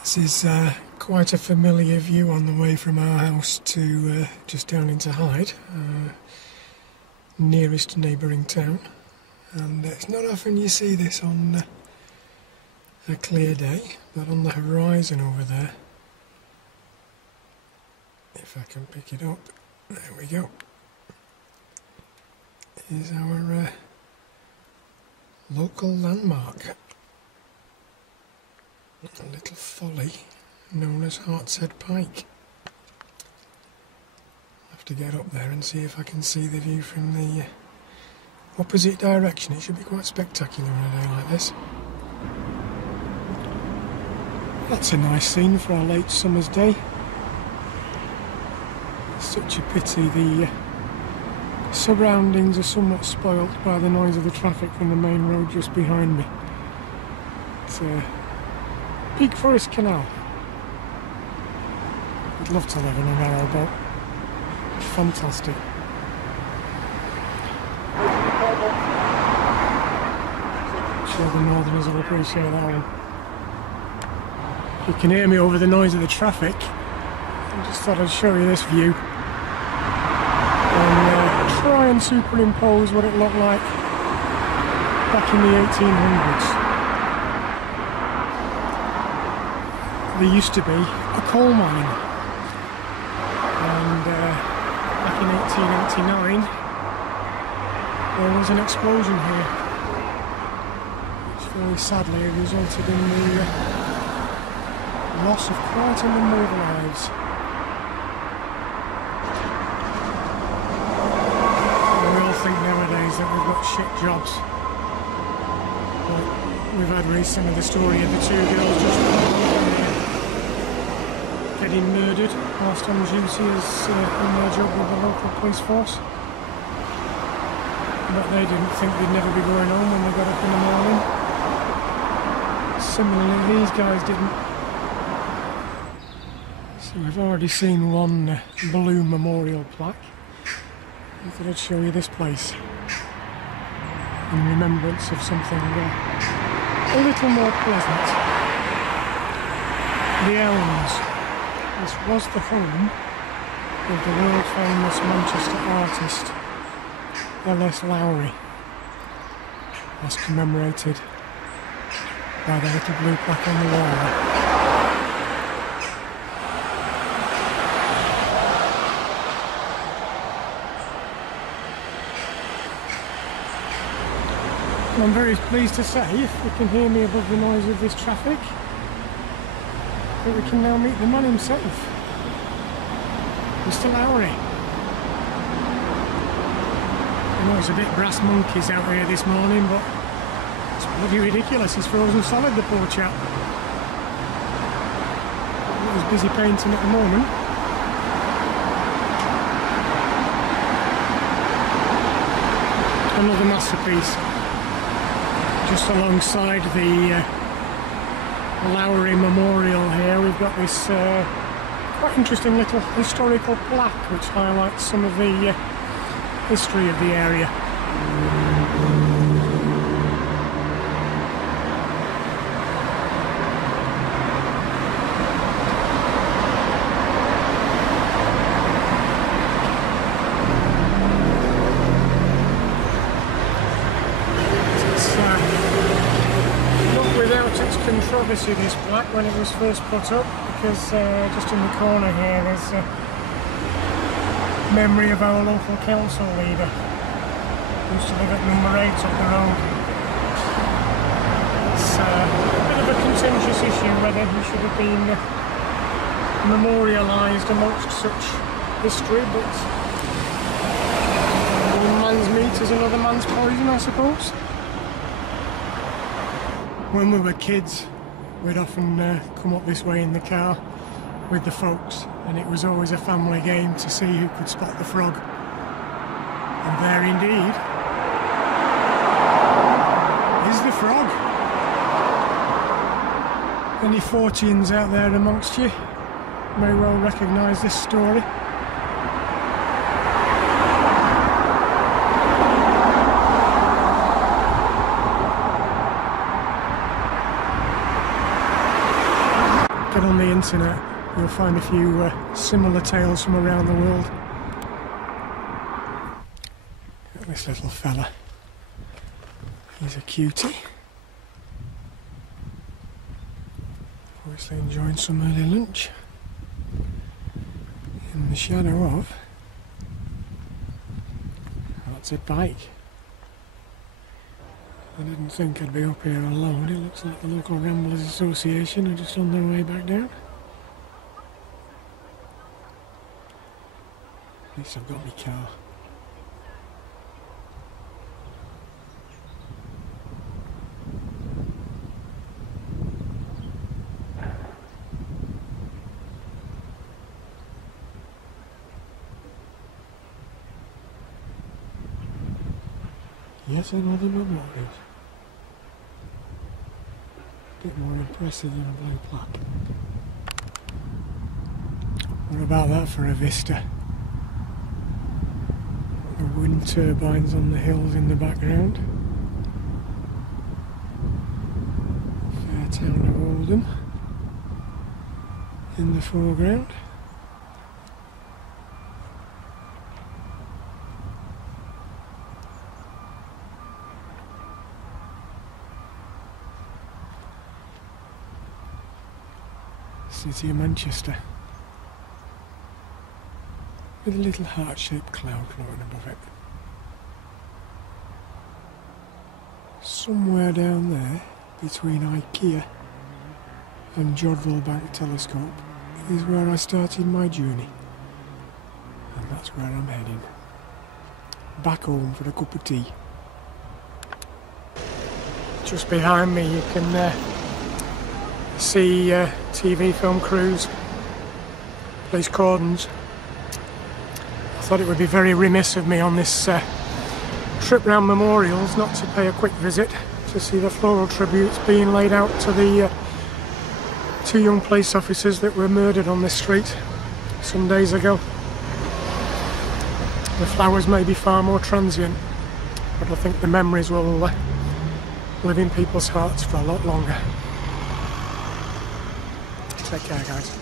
This is quite a familiar view on the way from our house to just down into Hyde, nearest neighbouring town, and it's not often you see this on a clear day, but on the horizon over there, if I can pick it up, there we go, is our local landmark. A little folly known as Hartshead Pike. I'll have to get up there and see if I can see the view from the opposite direction. It should be quite spectacular on a day like this. That's a nice scene for a late summer's day. It's such a pity the surroundings are somewhat spoilt by the noise of the traffic from the main road just behind me. It's Peak Forest Canal. I'd love to live in a narrowboat. Fantastic. I'm sure the Northerners will appreciate that one. You can hear me over the noise of the traffic. I just thought I'd show you this view and try and superimpose what it looked like back in the 1800s. There used to be a coal mine, and back in 1889 there was an explosion here, which very sadly resulted in the loss of quite a number of lives. We all think nowadays that we've got shit jobs, but we've had recently the story of the two girls just getting murdered whilst on duty as in their job with the local police force. But they didn't think they'd never be going home when they got up in the morning. Similarly, these guys didn't. So we've already seen one blue memorial plaque. I thought I'd show you this place in remembrance of something a little more pleasant. The Elms. This was the home of the world famous Manchester artist L.S. Lowry, as commemorated by the little blue plaque on the wall. And I'm very pleased to say, if you can hear me above the noise of this traffic, that we can now meet the man himself, Mr. Lowry. I know it's a bit brass monkeys out here this morning, but it's bloody ridiculous. He's frozen solid, the poor chap. He's busy painting at the moment. Another masterpiece, just alongside the Lowry Memorial here. We've got this quite interesting little historical plaque which highlights some of the history of the area. Controversy, this plaque, when it was first put up, because just in the corner here there's a memory of our local council leader who used to live at number 8 up the road. It's a bit of a contentious issue whether he should have been memorialised amongst such history, but one man's meat is another man's poison, I suppose. When we were kids, we'd often come up this way in the car with the folks, and it was always a family game to see who could spot the frog. And there indeed is the frog. Any Forteans out there amongst you may well recognise this story. get on the internet, you'll find a few similar tales from around the world. Look at this little fella. He's a cutie. Obviously enjoying some early lunch in the shadow of, that's a bike. I didn't think I'd be up here alone. It looks like the local Ramblers Association are just on their way back down. At least I've got my car. Yes, another memorial. A bit more impressive than a blue plaque. What about that for a vista? The wind turbines on the hills in the background. Fair town of Oldham in the foreground. City of Manchester, with a little heart-shaped cloud floating above it. Somewhere down there, between IKEA and Jodrell Bank Telescope, is where I started my journey, and that's where I'm heading. Back home for a cup of tea. Just behind me you can see TV film crews, police cordons. I thought it would be very remiss of me on this trip round memorials not to pay a quick visit to see the floral tributes being laid out to the 2 young police officers that were murdered on this street some days ago. The flowers may be far more transient, but I think the memories will live in people's hearts for a lot longer. Take care, guys.